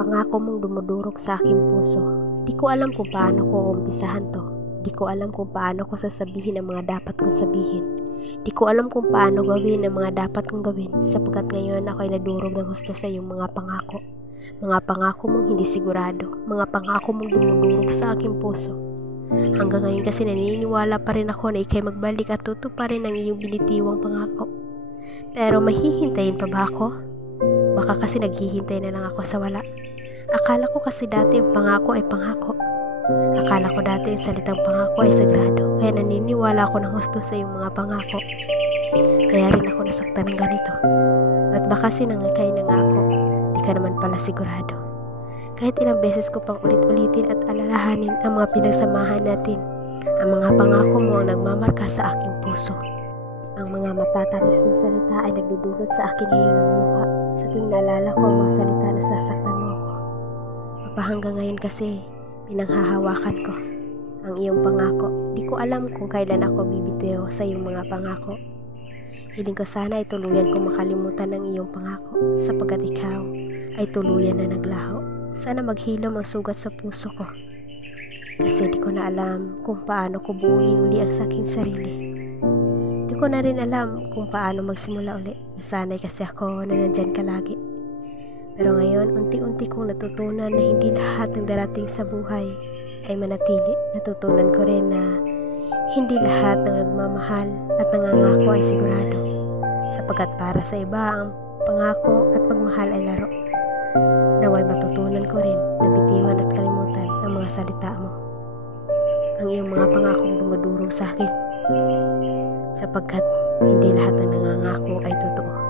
pangako mong dumudurog sa aking puso. Di ko alam kung paano ko umpisahan to. Di ko alam kung paano ko sasabihin ang mga dapat kong sabihin. Di ko alam kung paano gawin ang mga dapat kong gawin, sapagkat ngayon ako ay nadurog ng gusto sa iyong mga pangako. Mga pangako mong hindi sigurado, mga pangako mong dumudurog sa aking puso. Hanggang ngayon kasi naniniwala pa rin ako na ikay magbalik at tutuparin ang iyong binitiwang pangako. Pero mahihintayin pa ba ako? Baka kasi naghihintay na lang ako sa wala. Akala ko kasi dati ang pangako ay pangako. Akala ko dati ang salitang pangako ay sagrado. Kaya naniniwala ako ng husto sa iyong mga pangako. Kaya rin ako nasaktan ng ganito. Ba't ba kasi nangakay na nga ako? Di ka naman pala sigurado. Kahit ilang beses ko pang ulit-ulitin at alalahanin ang mga pinagsamahan natin, ang mga pangako mo ang nagmamarka sa aking puso. Ang mga matatamis mong salita ay nagdudulot sa akin ngayon ng luha. Sa tuwing naalala ko ang mga salita na sasaktan mo ako. Mapahanggang ngayon kasi pinanghahawakan ko ang iyong pangako. Di ko alam kung kailan ako bibitiw sa iyong mga pangako. Hiling ko sana ay tuluyan kong makalimutan ang iyong pangako, sapagkat ikaw ay tuluyan na naglaho. Sana maghilom ang sugat sa puso ko, kasi di ko na alam kung paano ko buuin uli ang saking sarili. Di ko na rin alam kung paano magsimula uli. Nasanay kasi ako na nandyan ka lagi. Pero ngayon, unti-unti kong natutunan na hindi lahat ng darating sa buhay ay manatili. Natutunan ko rin na hindi lahat ng nagmamahal at nangangako ay sigurado, sapagkat para sa iba ang pangako at pagmahal ay laro. Naway matutunan ko rin na bitiwan at kalimutan ang mga salita mo, ang iyong mga pangakong dumudurog sa akin, sapagkat hindi lahat ng nangangako ay totoo.